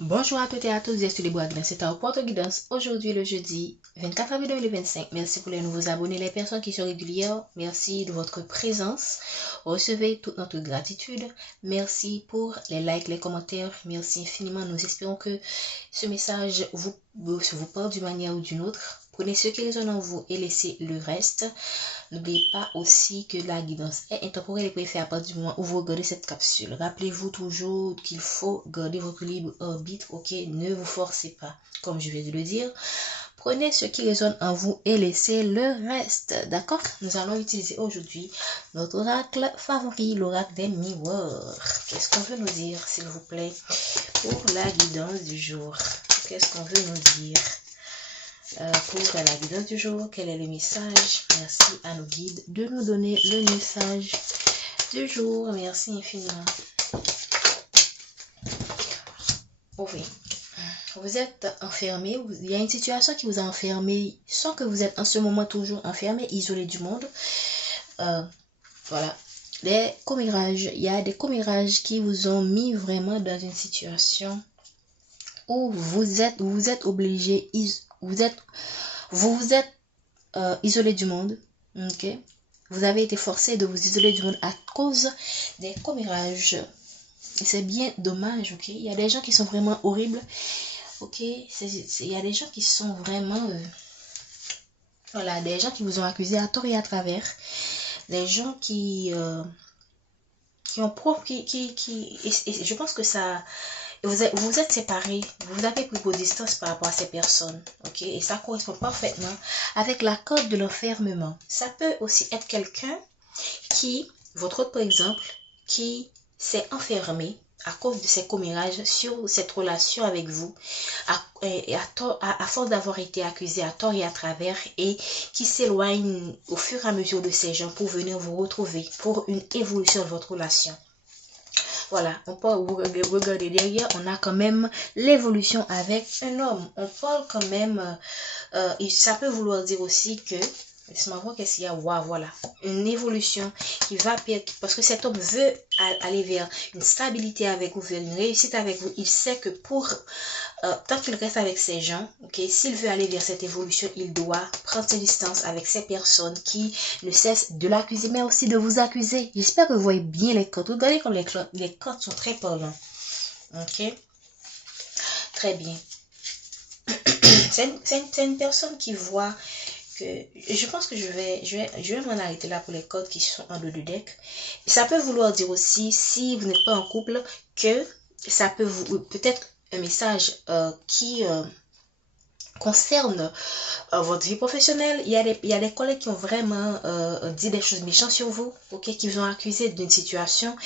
Bonjour à toutes et à tous, je suis les bois de c'est un porte guidance. Aujourd'hui le jeudi 24 avril 2025. Merci pour les nouveaux abonnés, les personnes qui sont régulières. Merci de votre présence. Recevez toute notre gratitude. Merci pour les likes, les commentaires. Merci infiniment. Nous espérons que ce message vous parle d'une manière ou d'une autre. Prenez ce qui résonne en vous et laissez le reste. N'oubliez pas aussi que la guidance est intemporelle et préférée à partir du moment où vous regardez cette capsule. Rappelez-vous toujours qu'il faut garder votre libre arbitre, ok? Ne vous forcez pas, comme je vais de le dire. Prenez ce qui résonne en vous et laissez le reste, d'accord? Nous allons utiliser aujourd'hui notre oracle favori, l'oracle des miroirs. Qu'est-ce qu'on veut nous dire, s'il vous plaît, pour la guidance du jour? Qu'est-ce qu'on veut nous dire? Pour la guidance du jour, quel est le message? Merci à nos guides de nous donner le message du jour. Merci infiniment. Oui. Vous êtes enfermé, il y a une situation qui vous a enfermé sans que vous êtes en ce moment toujours enfermé, isolé du monde. Voilà. Les commérages, il y a des commérages qui vous ont mis vraiment dans une situation où vous êtes obligé, vous êtes isolé du monde, ok? Vous avez été forcé de vous isoler du monde à cause des commérages. Et c'est bien dommage, ok? Il y a des gens qui sont vraiment horribles, ok? Il y a des gens qui sont vraiment... voilà, des gens qui vous ont accusé à tort et à travers. Des gens qui ont et je pense que ça... Vous êtes séparés, vous avez pris vos distances par rapport à ces personnes, ok? Et ça correspond parfaitement avec la code de l'enfermement. Ça peut aussi être quelqu'un qui, votre autre par exemple, qui s'est enfermé à cause de ses commérages sur cette relation avec vous, à force d'avoir été accusé à tort et à travers, et qui s'éloigne au fur et à mesure de ces gens pour venir vous retrouver pour une évolution de votre relation. Voilà, on peut regarder derrière, on a quand même l'évolution avec un homme. On parle quand même, et ça peut vouloir dire aussi que, laisse-moi voir qu'est-ce qu'il y a, wow, voilà, une évolution qui va, parce que cet homme veut aller vers une stabilité avec vous, vers une réussite avec vous. Il sait que tant qu'il reste avec ces gens, ok, s'il veut aller vers cette évolution, il doit prendre ses distances avec ces personnes qui ne cessent de l'accuser, mais aussi de vous accuser. J'espère que vous voyez bien les codes. Regardez comme les codes sont très parlants. Ok, très bien. C'est une personne qui voit que... Je pense que je vais m'en arrêter là pour les codes qui sont en deux du deck. Ça peut vouloir dire aussi, si vous n'êtes pas en couple, que ça peut vous... Peut-être un message qui concerne votre vie professionnelle. Il y a des collègues qui ont vraiment dit des choses méchantes sur vous, ok, qui vous ont accusé d'une situation,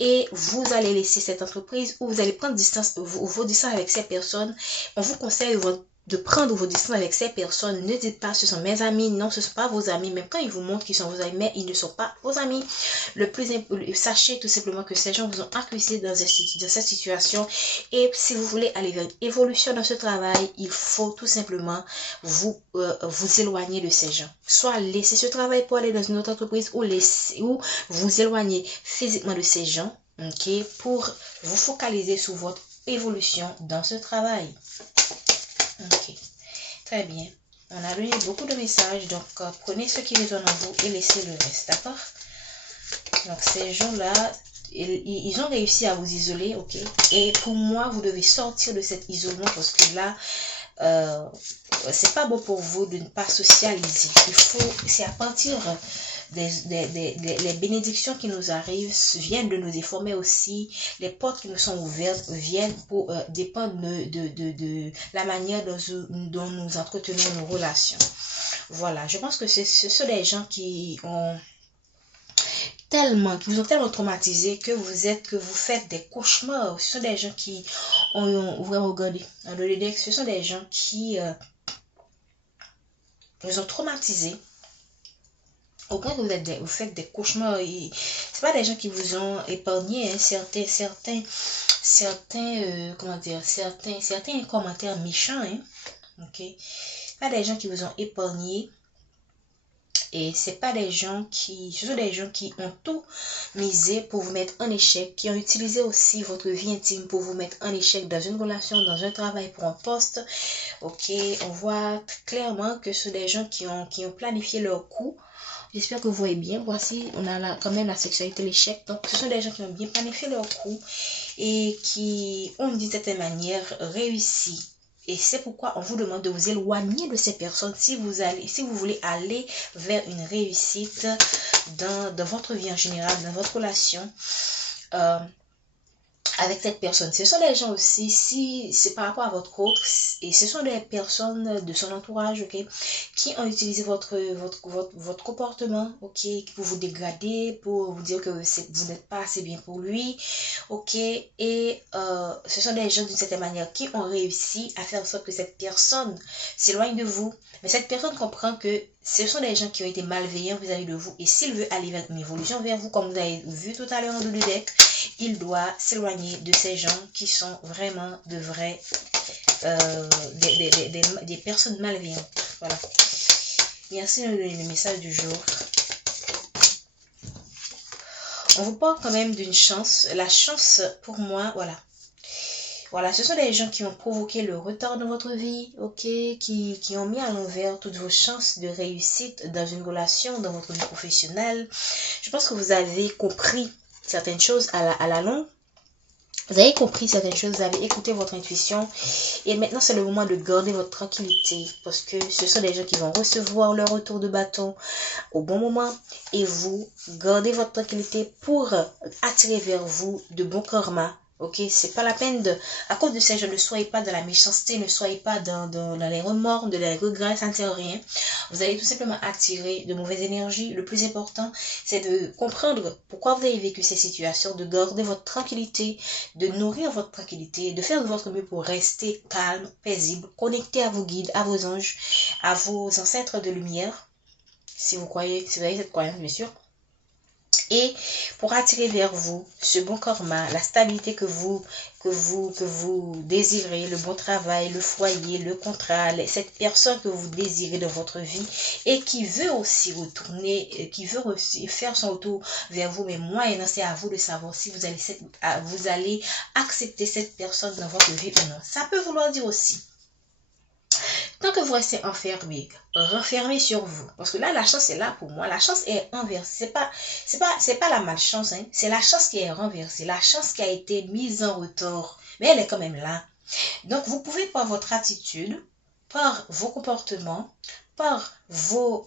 et vous allez laisser cette entreprise ou vous allez prendre vos distances avec ces personnes. On vous conseille de prendre vos distances avec ces personnes. Ne dites pas ce sont mes amis, non, ce ne sont pas vos amis, même quand ils vous montrent qu'ils sont vos amis, mais ils ne sont pas vos amis. Sachez tout simplement que ces gens vous ont accusé dans cette situation, et si vous voulez aller vers une évolution dans ce travail, il faut tout simplement vous éloigner de ces gens. Soit laisser ce travail pour aller dans une autre entreprise, ou vous éloigner physiquement de ces gens, ok, pour vous focaliser sur votre évolution dans ce travail. Ok, très bien. On a donné beaucoup de messages, donc prenez ce qui résonne en vous et laissez le reste, d'accord? Donc ces gens-là, ils ont réussi à vous isoler, ok? Et pour moi, vous devez sortir de cet isolement, parce que là, c'est pas bon pour vous de ne pas socialiser. C'est à partir les bénédictions qui nous arrivent viennent de nos efforts, mais aussi les portes qui nous sont ouvertes viennent pour dépendre de la manière dont nous entretenons nos relations. Voilà, je pense que ce sont des gens qui vous ont tellement traumatisé que vous faites des cauchemars. Ce sont des gens qui ont vraiment regardé dans le deck. Ce sont des gens qui vous ont traumatisé au point que vous faites des cauchemars. C'est pas des gens qui vous ont épargné, hein. Certains commentaires méchants, hein. Ok, pas des gens qui vous ont épargné. Et c'est pas des gens qui, ce sont des gens qui ont tout misé pour vous mettre en échec, qui ont utilisé aussi votre vie intime pour vous mettre en échec dans une relation, dans un travail, pour un poste. Ok, on voit clairement que ce sont des gens qui ont planifié leur coup. J'espère que vous voyez bien. Voici, on a quand même la sexualité, l'échec. Donc, ce sont des gens qui ont bien planifié leur coup et qui ont d'une certaine manière réussi. Et c'est pourquoi on vous demande de vous éloigner de ces personnes si vous voulez aller vers une réussite dans votre vie en général, dans votre relation avec cette personne. Ce sont des gens aussi, si c'est par rapport à votre autre, et ce sont des personnes de son entourage, ok, qui ont utilisé votre comportement, ok, pour vous dégrader, pour vous dire que vous n'êtes pas assez bien pour lui, ok, et ce sont des gens d'une certaine manière qui ont réussi à faire en sorte que cette personne s'éloigne de vous. Mais cette personne comprend que ce sont des gens qui ont été malveillants vis-à-vis de vous, et s'il veut aller vers une évolution vers vous, comme vous avez vu tout à l'heure en deux deck, il doit s'éloigner de ces gens qui sont vraiment de vrais des personnes malveillantes. Voilà. Merci de donner le message du jour. On vous parle quand même d'une chance. La chance, pour moi, voilà, ce sont des gens qui ont provoqué le retard dans votre vie, ok, qui ont mis à l'envers toutes vos chances de réussite dans une relation, dans votre vie professionnelle. Je pense que vous avez compris certaines choses à la longue. Vous avez compris certaines choses, vous avez écouté votre intuition et maintenant c'est le moment de garder votre tranquillité parce que ce sont des gens qui vont recevoir leur retour de bâton au bon moment et vous gardez votre tranquillité pour attirer vers vous de bons karmas. Ok, c'est pas la peine à cause de ces gens, ne soyez pas dans la méchanceté, ne soyez pas dans les remords, de les regrets, ça ne sert à rien. Vous allez tout simplement attirer de mauvaises énergies. Le plus important, c'est de comprendre pourquoi vous avez vécu ces situations, de garder votre tranquillité, de nourrir votre tranquillité, de faire de votre mieux pour rester calme, paisible, connecté à vos guides, à vos anges, à vos ancêtres de lumière, si vous avez cette croyance, bien sûr. Et pour attirer vers vous ce bon karma, la stabilité que vous désirez, le bon travail, le foyer, le contrat, cette personne que vous désirez dans votre vie et qui veut aussi retourner, qui veut aussi faire son retour vers vous, mais moyennant, c'est à vous de savoir si vous allez accepter cette personne dans votre vie ou non. Ça peut vouloir dire aussi, tant que vous restez enfermé, renfermé sur vous, parce que là, la chance est là pour moi. La chance est inversée. C'est pas la malchance, hein. C'est la chance qui est renversée. La chance qui a été mise en retard. Mais elle est quand même là. Donc, vous pouvez, par votre attitude, par vos comportements, par vos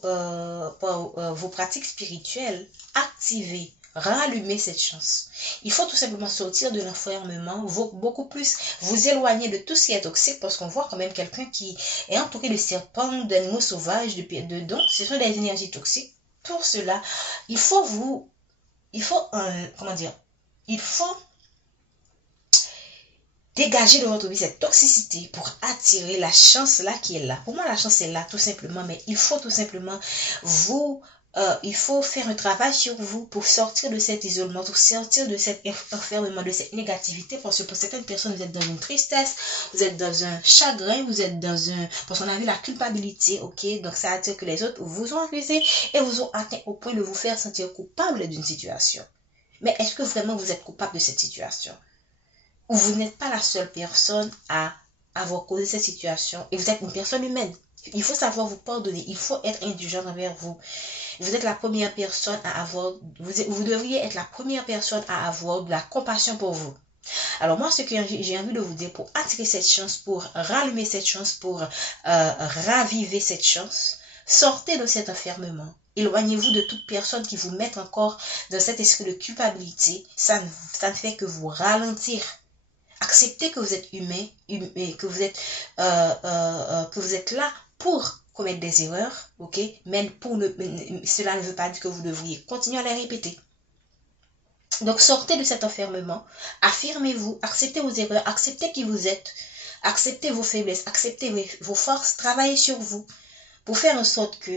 pratiques spirituelles, activer, rallumer cette chance. Il faut tout simplement sortir de l'enfermement, beaucoup plus vous éloigner de tout ce qui est toxique, parce qu'on voit quand même quelqu'un qui est entouré de serpents, d'animaux sauvages, donc ce sont des énergies toxiques. Pour cela, il faut dégager de votre vie cette toxicité pour attirer la chance là qui est là. Pour moi, la chance est là tout simplement, mais il faut tout simplement il faut faire un travail sur vous pour sortir de cet isolement, pour sortir de cet enfermement, de cette négativité, parce que pour certaines personnes, vous êtes dans une tristesse, vous êtes dans un chagrin, vous êtes parce qu'on a vu la culpabilité, ok, donc ça veut dire que les autres vous ont accusé et vous ont atteint au point de vous faire sentir coupable d'une situation. Mais est-ce que vraiment vous êtes coupable de cette situation? Ou vous n'êtes pas la seule personne à avoir causé cette situation et vous êtes une personne humaine. Il faut savoir vous pardonner, il faut être indulgent envers vous. Vous êtes la première personne à avoir, vous devriez être la première personne à avoir de la compassion pour vous. Alors moi, ce que j'ai envie de vous dire, pour attirer cette chance, pour rallumer cette chance, pour raviver cette chance, sortez de cet enfermement. Éloignez-vous de toute personne qui vous mette encore dans cet esprit de culpabilité. Ça ne fait que vous ralentir. Acceptez que vous êtes humain, que vous êtes là pour commettre des erreurs, ok? Mais cela ne veut pas dire que vous devriez continuer à les répéter. Donc sortez de cet enfermement, affirmez-vous, acceptez vos erreurs, acceptez qui vous êtes, acceptez vos faiblesses, acceptez vos forces, travaillez sur vous pour faire en sorte que,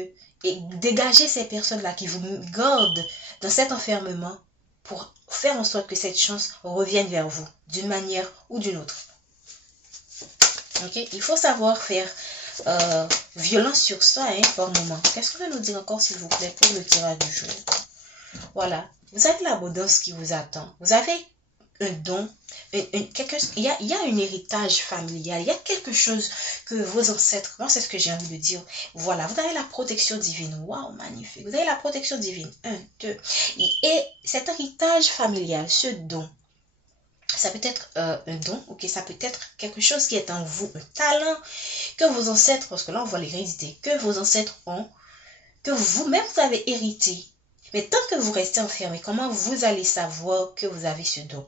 et dégagez ces personnes-là qui vous gardent dans cet enfermement pour faire en sorte que cette chance revienne vers vous d'une manière ou d'une autre. Ok, il faut savoir faire violent sur soi, hein, par moment. Qu'est-ce que vous pouvez nous dire encore, s'il vous plaît, pour le tirage du jour? Voilà. Vous avez l'abondance qui vous attend. Vous avez un don. Il y a un héritage familial. Il y a quelque chose que vos ancêtres, moi c'est ce que j'ai envie de dire. Voilà, vous avez la protection divine. Waouh, magnifique. Vous avez la protection divine. 1, 2. Et cet héritage familial, ce don, ça peut être un don, ok, ça peut être quelque chose qui est en vous, un talent que vos ancêtres, parce que là on voit l'hérédité, que vos ancêtres ont, que vous-même vous avez hérité. Mais tant que vous restez enfermé, comment vous allez savoir que vous avez ce don?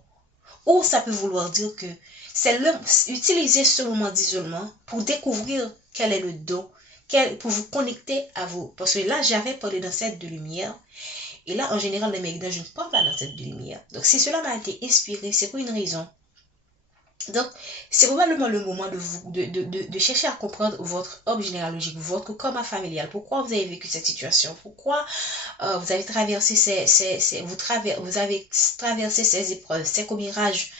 Ou ça peut vouloir dire que c'est utiliser ce moment d'isolement pour découvrir quel est le don, pour vous connecter à vous. Parce que là, j'avais parlé d'ancêtre de lumière. Et là, en général, les mecs, je ne parle pas d'ancêtre de lumière. Donc, si cela m'a été inspiré, c'est pour une raison. Donc, c'est probablement le moment de chercher à comprendre votre arbre généalogique, votre karma familial. Pourquoi vous avez vécu cette situation? Pourquoi vous avez traversé vous avez traversé ces épreuves, ces commérages?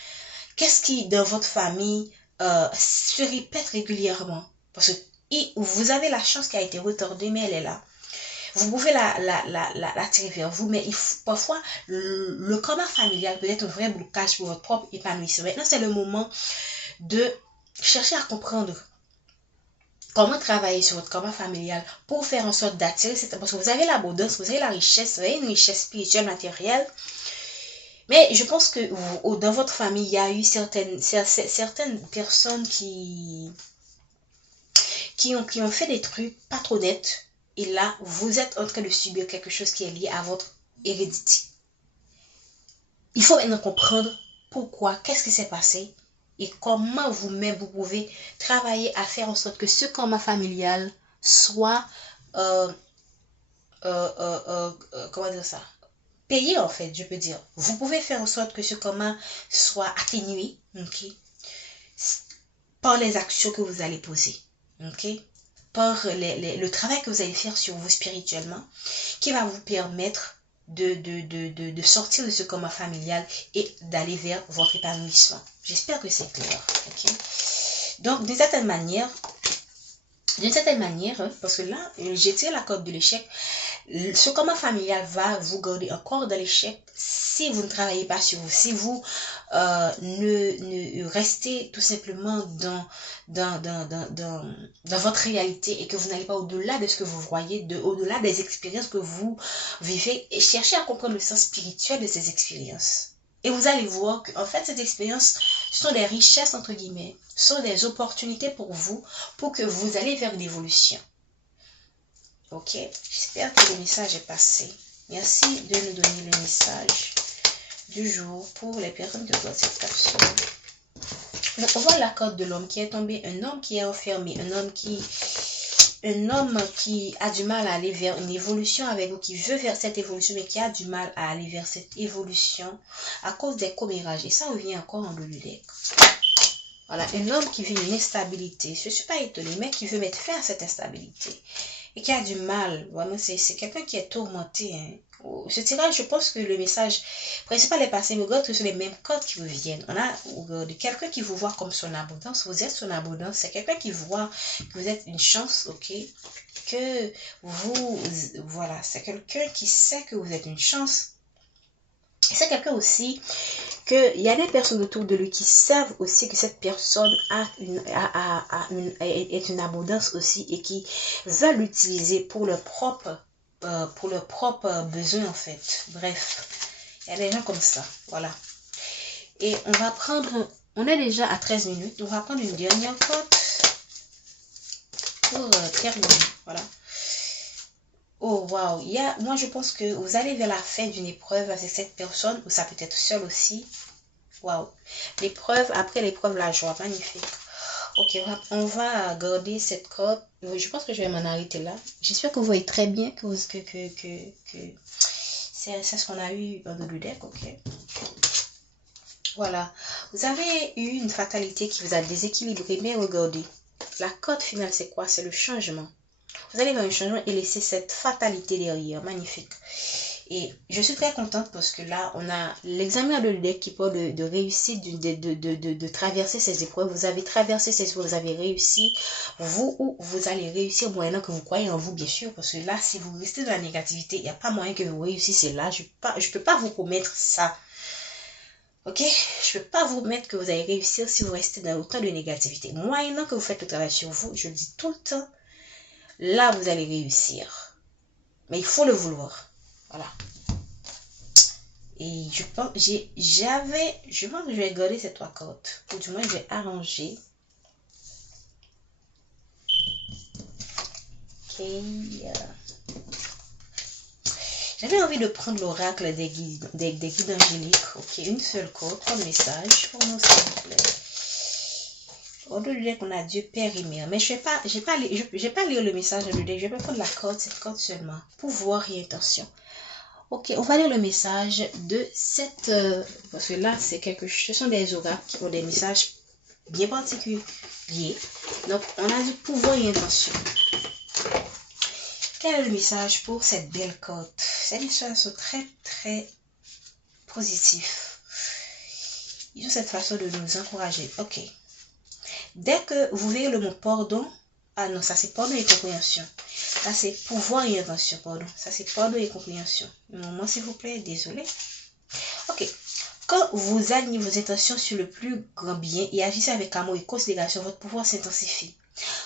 Qu'est-ce qui, dans votre famille, se répète régulièrement? Parce que vous avez la chance qui a été retardée, mais elle est là. Vous pouvez la tirer vers vous, mais parfois, le karma familial peut être un vrai blocage pour votre propre épanouissement. Maintenant, c'est le moment de chercher à comprendre comment travailler sur votre karma familial pour faire en sorte d'attirer cette... Parce que vous avez l'abondance, vous avez la richesse, vous avez une richesse spirituelle, matérielle. Mais je pense que dans votre famille, il y a eu certaines personnes qui ont fait des trucs pas trop nets. Et là, vous êtes en train de subir quelque chose qui est lié à votre hérédité. Il faut maintenant comprendre pourquoi, qu'est-ce qui s'est passé et comment vous-même vous pouvez travailler à faire en sorte que ce karma familial soit, comment dire ça, payé en fait, je peux dire. Vous pouvez faire en sorte que ce karma soit atténué, ok, par les actions que vous allez poser, ok, par le travail que vous allez faire sur vous spirituellement, qui va vous permettre de sortir de ce karma familial et d'aller vers votre épanouissement. J'espère que c'est clair. Okay? Donc, d'une certaine manière, parce que là, j'ai tiré la corde de l'échec, ce karma familial va vous garder encore dans l'échec si vous ne travaillez pas sur vous, si vous ne restez tout simplement dans votre réalité et que vous n'allez pas au-delà de ce que vous voyez, au-delà des expériences que vous vivez et cherchez à comprendre le sens spirituel de ces expériences. Et vous allez voir qu'en fait, ces expériences sont des richesses, entre guillemets, sont des opportunités pour vous, pour que vous allez vers une évolution. Ok, j'espère que le message est passé. Merci de nous donner le message du jour pour les personnes qui regardent cette capsule. Donc, on voit la corde de l'homme qui est tombé, un homme qui est enfermé, un homme qui a du mal à aller vers une évolution avec vous, qui veut vers cette évolution, mais qui a du mal à aller vers cette évolution à cause des commérages. Et ça revient encore en bleu du deck. Voilà, un homme qui vit une instabilité. Je ne suis pas étonnée, mais qui veut mettre fin à cette instabilité. Et qui a du mal. Vraiment, c'est quelqu'un qui est tourmenté. Hein. Ce tirage, je pense que le message principal est passé. Mais regarde que ce sont les mêmes codes qui reviennent. On a quelqu'un qui vous voit comme son abondance. Vous êtes son abondance. C'est quelqu'un qui voit que vous êtes une chance, ok? Que vous... Voilà, c'est quelqu'un qui sait que vous êtes une chance. C'est quelqu'un aussi qu'il y a des personnes autour de lui qui savent aussi que cette personne est une abondance aussi et qui veulent l'utiliser pour leur propre besoin en fait. Bref, il y a des gens comme ça, voilà. Et on est déjà à 13 minutes, on va prendre une dernière carte pour terminer, voilà. Oh wow, moi je pense que vous allez vers la fin d'une épreuve avec cette personne, ou ça peut être seul aussi. Wow, l'épreuve, après l'épreuve, la joie, magnifique. Ok, on va garder cette corde. Je pense que je vais m'en arrêter là. J'espère que vous voyez très bien que c'est ce qu'on a eu dans le deck, ok. Voilà, vous avez eu une fatalité qui vous a déséquilibré, mais regardez, la corde finale c'est quoi? C'est le changement. Vous allez vers un changement et laisser cette fatalité derrière. Magnifique. Et je suis très contente parce que là, on a l'examen de l'EDEC qui parle de réussite, de traverser ces épreuves. Vous avez traversé ces épreuves, vous avez réussi. Vous allez réussir moyennant que vous croyez en vous, bien sûr. Parce que là, si vous restez dans la négativité, il n'y a pas moyen que vous réussissez là. Je ne peux pas vous promettre ça. Ok? Je ne peux pas vous promettre que vous allez réussir si vous restez dans autant de négativité. Moyennant que vous faites le travail sur vous, je le dis tout le temps, là, vous allez réussir. Mais il faut le vouloir. Voilà. Et je pense, je pense que je vais garder ces 3 cartes. Ou du moins, je vais arranger. Ok. J'avais envie de prendre l'oracle des guides angéliques. Ok, une seule carte, 3 messages pour nous, s'il vous plaît. On doit dire qu'on a Dieu, Père et Mère. Mais je vais pas lire le message de l'EDEC. Je vais prendre la carte, cette carte seulement. Pouvoir et intention. Ok, on va lire le message de cette... parce que là, ce sont des oracles qui ont des messages bien particuliers. Donc, on a du pouvoir et intention. Quel est le message pour cette belle carte? Ces messages sont très, très positifs. Ils ont cette façon de nous encourager. Ok. Dès que vous verrez le mot pardon, ah non, ça c'est pardon et compréhension. Ça c'est pouvoir et intention, pardon. Ça c'est pardon et compréhension. Un moment s'il vous plaît, désolé. Ok. Quand vous alignez vos intentions sur le plus grand bien et agissez avec amour et considération, votre pouvoir s'intensifie.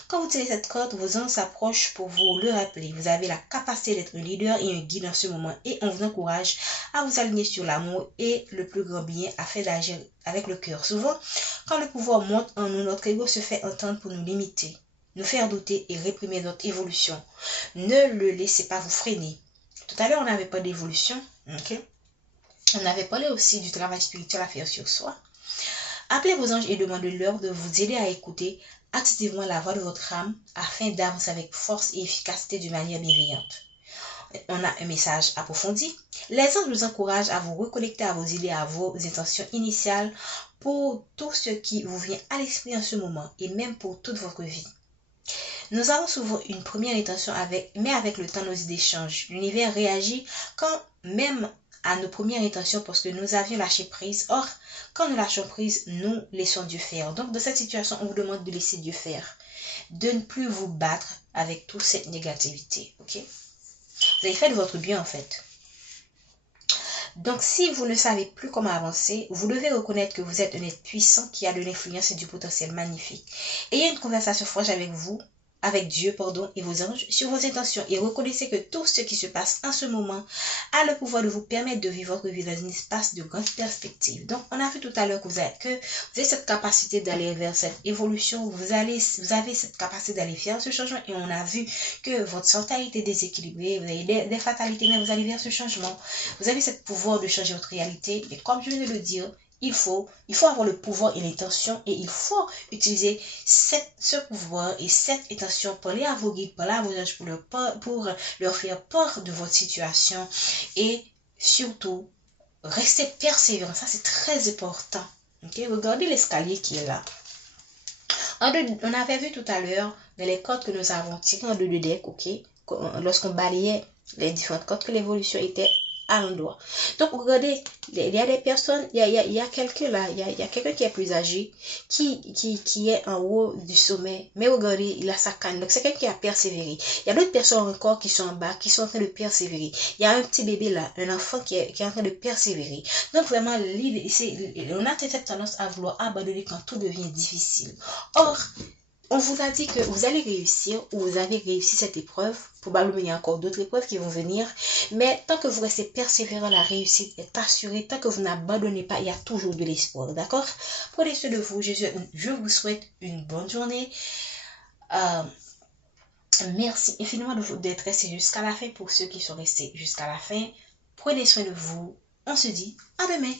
Quand vous tirez cette carte, vos anges s'approchent pour vous le rappeler. Vous avez la capacité d'être un leader et un guide en ce moment et on vous encourage à vous aligner sur l'amour et le plus grand bien afin d'agir avec le cœur. Souvent, quand le pouvoir monte en nous, notre ego se fait entendre pour nous limiter, nous faire douter et réprimer notre évolution. Ne le laissez pas vous freiner. Tout à l'heure, on n'avait pas d'évolution. Okay? On avait parlé aussi du travail spirituel à faire sur soi. Appelez vos anges et demandez-leur de vous aider à écouter activement la voix de votre âme afin d'avancer avec force et efficacité d'une manière bienveillante. On a un message approfondi. Les anges vous encouragent à vous reconnecter à vos idées, à vos intentions initiales pour tout ce qui vous vient à l'esprit en ce moment et même pour toute votre vie. Nous avons souvent une première intention mais avec le temps nos idées changent. L'univers réagit quand même à nos premières intentions parce que nous avions lâché prise. Or, quand nous lâchons prise, nous laissons Dieu faire. Donc, dans cette situation, on vous demande de laisser Dieu faire. De ne plus vous battre avec toute cette négativité. Ok? Vous avez fait de votre bien en fait. Donc, si vous ne savez plus comment avancer, vous devez reconnaître que vous êtes un être puissant qui a de l'influence et du potentiel magnifique. Ayez une conversation franche avec Dieu, et vos anges sur vos intentions et reconnaissez que tout ce qui se passe en ce moment a le pouvoir de vous permettre de vivre votre vie dans un espace de grande perspective. Donc, on a vu tout à l'heure que vous avez cette capacité d'aller vers cette évolution, vous avez cette capacité d'aller faire ce changement et on a vu que votre santé a été déséquilibrée, vous avez des fatalités, mais vous allez vers ce changement. Vous avez ce pouvoir de changer votre réalité et comme je viens de le dire, il faut avoir le pouvoir et l'intention et il faut utiliser ce pouvoir et cette intention pour aller à vos guides, pour aller à vos anges, pour leur faire part de votre situation et surtout, restez persévérant. Ça, c'est très important. Okay? Regardez l'escalier qui est là. On avait vu tout à l'heure dans les cartes que nous avons tirées en 2 de deck, ok? Lorsqu'on balayait les différentes cartes, que l'évolution était à l'endroit. Donc, regardez, il y a des personnes, il y a quelqu'un là, il y a quelqu'un qui est plus âgé, qui est en haut du sommet. Mais regardez, il a sa canne. Donc, c'est quelqu'un qui a persévéré. Il y a d'autres personnes encore qui sont en bas, qui sont en train de persévérer. Il y a un petit bébé là, un enfant qui est en train de persévérer. Donc, vraiment, on a cette tendance à vouloir abandonner quand tout devient difficile. Or, on vous a dit que vous allez réussir ou vous avez réussi cette épreuve. Probablement, il y a encore d'autres épreuves qui vont venir. Mais tant que vous restez persévérant, la réussite est assurée. Tant que vous n'abandonnez pas, il y a toujours de l'espoir. D'accord? Prenez soin de vous. Je vous souhaite une bonne journée. Merci infiniment d'être resté jusqu'à la fin. Pour ceux qui sont restés jusqu'à la fin, prenez soin de vous. On se dit à demain.